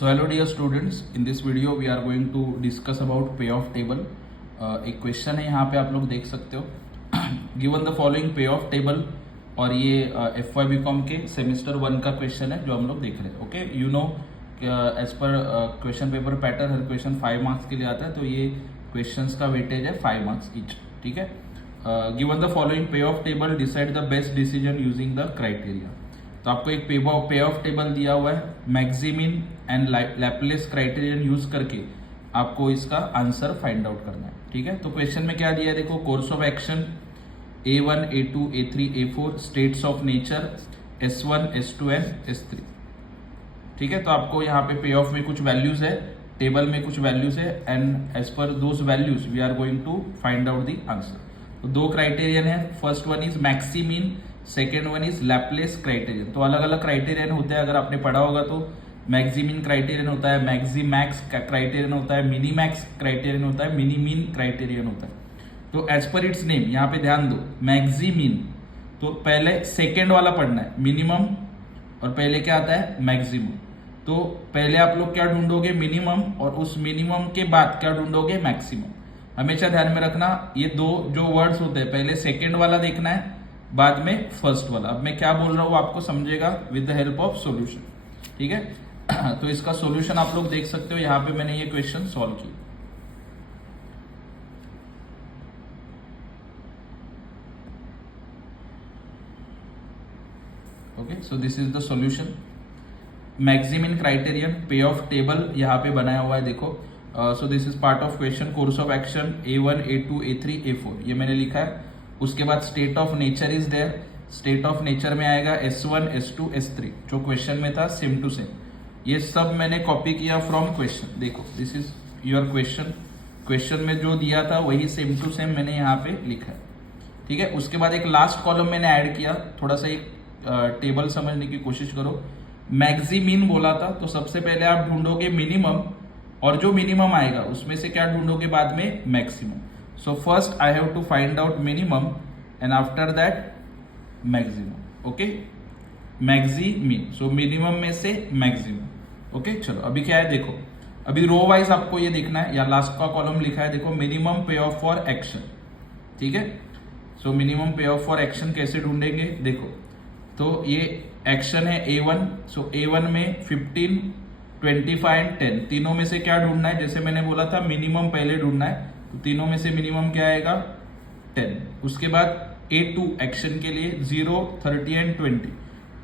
So hello dear students, in this video we are going to discuss about payoff table. एक question है यहाँ पे आप लोग देख सकते हो गिवन द फॉलोइंग पे ऑफ टेबल, और ये एफ वाई बी कॉम के सेमिस्टर 1 का क्वेश्चन है जो हम लोग देख रहे हैं. Okay, you know as per question paper pattern हर क्वेश्चन 5 मार्क्स के लिए आता है, तो ये क्वेश्चंस का वेटेज है 5 मार्क्स ईच. ठीक है. गिवन द फॉलोइंग पे of table, decide the best decision using the criteria. तो आपको एक पे ऑफ टेबल दिया हुआ है, maximin and Laplace criterion use करके आपको इसका आंसर फाइंड आउट करना है. ठीक है. तो क्वेश्चन में क्या दिया है देखो, course of action A1, A2, A3, A4, states of nature S1, S2 and S3. ठीक है. तो आपको यहाँ पे पे ऑफ में कुछ वैल्यूज है, टेबल में कुछ वैल्यूज है, and as per those values we are going to find out the answer. तो दो क्राइटेरियन है, first one is maximin, second one is Laplace criterion. तो अलग अलग क्राइटेरियन होते हैं, अगर आपने पढ़ा होगा तो मैक्सिमीन क्राइटेरियन होता है, मैक्सिमैक्स क्राइटेरियन होता है, मिनीमैक्स क्राइटेरियन होता है, मिनीमीन क्राइटेरियन होता है. तो एज पर इट्स नेम यहाँ पे ध्यान दो, मैक्सिमीन. तो पहले सेकेंड वाला पढ़ना है, मिनिमम, और पहले क्या आता है मैक्सिमम. तो पहले आप लोग क्या ढूंढोगे, मिनिमम, और उस मिनिमम के बाद क्या ढूंढोगे, मैक्सिमम. हमेशा ध्यान में रखना, ये दो जो वर्ड्स होते हैं, पहले सेकेंड वाला देखना है, बाद में फर्स्ट वाला. अब मैं क्या बोल रहा हूँ आपको समझेगा with the help of solution. ठीक है. तो इसका सॉल्यूशन आप लोग देख सकते हो, यहां पे मैंने ये क्वेश्चन सॉल्व किया. Okay, so this is the solution. Maximin criterion payoff table यहाँ पे बनाया हुआ है देखो. So this is part of question, course of action A1, A2, A3, A4 ये मैंने लिखा है. उसके बाद state of nature is there. State of nature में आएगा S1, S2, S3 जो क्वेश्चन में था, सेम टू सेम. ये सब मैंने कॉपी किया फ्रॉम क्वेश्चन. देखो this is your question. Question में जो दिया था वही सेम टू सेम मैंने यहाँ पे लिखा है. ठीक है. उसके बाद एक लास्ट कॉलम मैंने ऐड किया, थोड़ा सा एक टेबल समझने की कोशिश करो. मैक्सिमीन बोला था, तो सबसे पहले आप ढूंढोगे मिनिमम, और जो मिनिमम आएगा उसमें से क्या ढूंढोगे बाद में, maximum. So first I have to find out minimum and after that maximum. Okay, maximum. So minimum में से maximum. Okay, चलो अभी क्या है देखो, अभी रो वाइज आपको ये देखना है, या लास्ट का कॉलम लिखा है देखो, मिनिमम पे ऑफ फॉर एक्शन. ठीक है. सो मिनिमम पे ऑफ फॉर एक्शन कैसे ढूंढेंगे देखो. तो ये एक्शन है A1. सो A1 में 15, 25 एंड 10 तीनों में से क्या ढूंढना है, जैसे मैंने बोला था मिनिमम पहले ढूंढना है. तो तीनों में से मिनिमम क्या आएगा, 10. उसके बाद A2 एक्शन के लिए 0, 30 एंड 20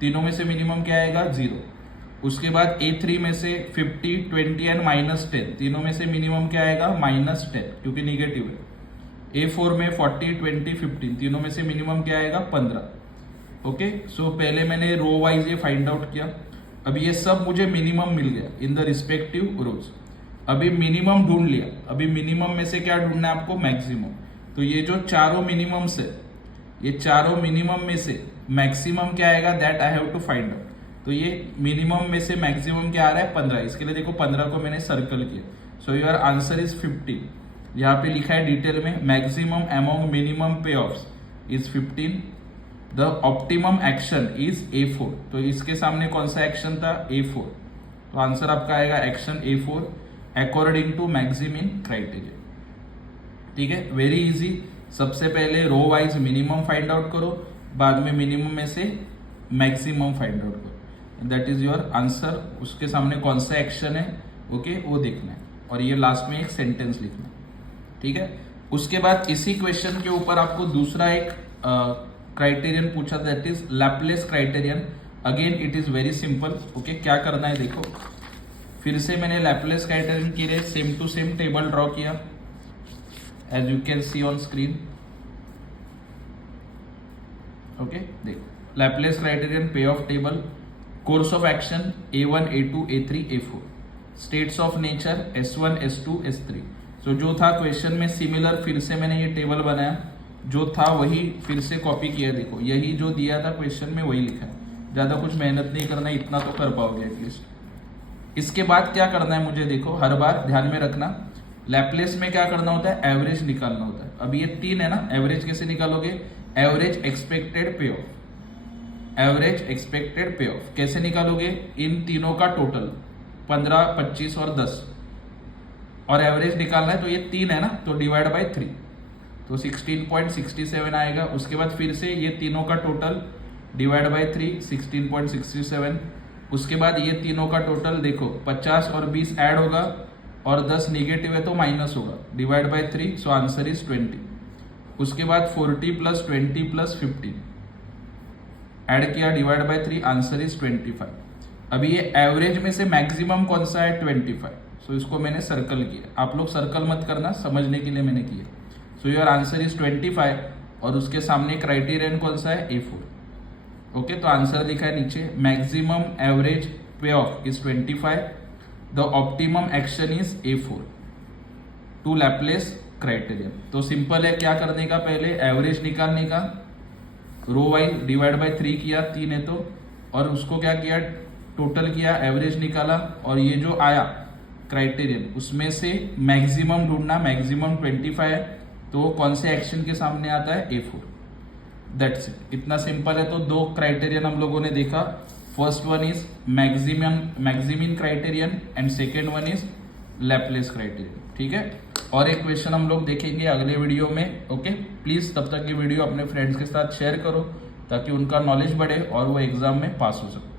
तीनों में से मिनिमम क्या आएगा, 0. उसके बाद A3 में से 50, 20 एंड -10 तीनों में से मिनिमम क्या आएगा, -10 क्योंकि निगेटिव है. A4 में 40, 20, 15 तीनों में से मिनिमम क्या आएगा, 15. ओके. सो पहले मैंने रो वाइज ये फाइंड आउट किया. अब ये सब मुझे मिनिमम मिल गया इन द रिस्पेक्टिव रोज. अभी मिनिमम ढूंढ लिया, अभी मिनिमम में से क्या ढूंढना है आपको, मैक्सिमम. तो ये जो चारों मिनिमम से, ये चारों मिनिमम में से मैक्सिमम क्या आएगा, that I have to find out. तो ये मिनिमम में से मैक्सिमम क्या आ रहा है, 15. इसके लिए देखो 15 को मैंने सर्कल किया. So your answer is 15. यहाँ पे लिखा है डिटेल में, मैक्सिमम अमॉन्ग मिनिमम पे of is 15. The optimum action is A4. तो इसके सामने कौन सा एक्शन था, A4. तो आंसर आपका आएगा action A4 according to maximin criteria. ठीक है. Very easy. सबसे पहले row wise minimum find out करो, बाद में मिनिमम में से मैक्सिमम फाइंड आउट करो. That is your answer. उसके सामने कौन सा एक्शन है, ओके, वो देखना है, और ये लास्ट में एक सेंटेंस लिखना है. ठीक है. उसके बाद इसी क्वेश्चन के ऊपर आपको दूसरा एक क्राइटेरियन पूछा, that is Laplace criterion. Again it is very simple. Okay, क्या करना है देखो, फिर से मैंने लैपलेस क्राइटेरियन के लिए same to same table draw किया, as you can see on screen. Okay, देखो Laplace criterion payoff table, course of action A1, A2, A3, A4, states of nature S1, S2, S3. So जो था question में similar, फिर से मैंने ये table बनाया, जो था वही फिर से कॉपी किया. देखो यही जो दिया था क्वेश्चन में वही लिखा है, ज्यादा कुछ मेहनत नहीं करना, इतना तो कर पाओगे एटलीस्ट. इसके बाद क्या करना है मुझे देखो, हर बार ध्यान में रखना, लैपलेस में क्या करना होता है, एवरेज निकालना होता है. अब ये 3 है ना, एवरेज कैसे निकालोगे, एवरेज एक्सपेक्टेड पे ऑफ. एवरेज एक्सपेक्टेड पे ऑफ कैसे निकालोगे, इन तीनों का टोटल. 15, 25 और 10, और एवरेज निकालना है तो ये 3 है ना, तो डिवाइड बाय 3, तो 16.67 आएगा। उसके बाद फिर से ये तीनों का टोटल डिवाइड बाय 3, 16.67। उसके बाद ये तीनों का टोटल देखो 50 और 20 ऐड होगा और 10 निगेटिव है तो माइनस होगा, divide by 3, so answer is 20। उसके बाद 40 प्लस 20 प्लस 15 ऐड किया, डिवाइड बाय 3, आंसर इज 25। अभी ये एवरेज में से मैक्सिमम कौन सा है, 25, सो इसको मैंने सर्कल किया। आप लोग सर्कल मत करना, समझने के लिए मैंने किया। सो योर आंसर इज 25 और उसके सामने क्राइटेरियन कौन सा है, A4। ओके, तो आंसर लिखा है नीचे, maximum average payoff is 25, the optimum action is A4 to Laplace criterion. तो सिंपल है, क्या करने का, पहले एवरेज निकालने का, रो वाइज डिवाइड बाय 3 किया, 3 है तो, और उसको क्या किया, टोटल किया, एवरेज निकाला, और ये जो आया क्राइटेरियन उसमें से मैक्सिमम ढूंढना, मैक्सिमम 25 है तो कौन से एक्शन के सामने आता है, A4। दैट्स इट, इतना सिंपल है। तो 2 क्राइटेरियन हम लोगों ने देखा, first one is maximin criterion and second one is Laplace criterion. ठीक है, और एक क्वेश्चन हम लोग देखेंगे अगले वीडियो में। ओके, प्लीज तब तक ये वीडियो अपने फ्रेंड्स के साथ शेयर करो ताकि उनका नॉलेज बढ़े और वो एग्जाम में पास हो सके।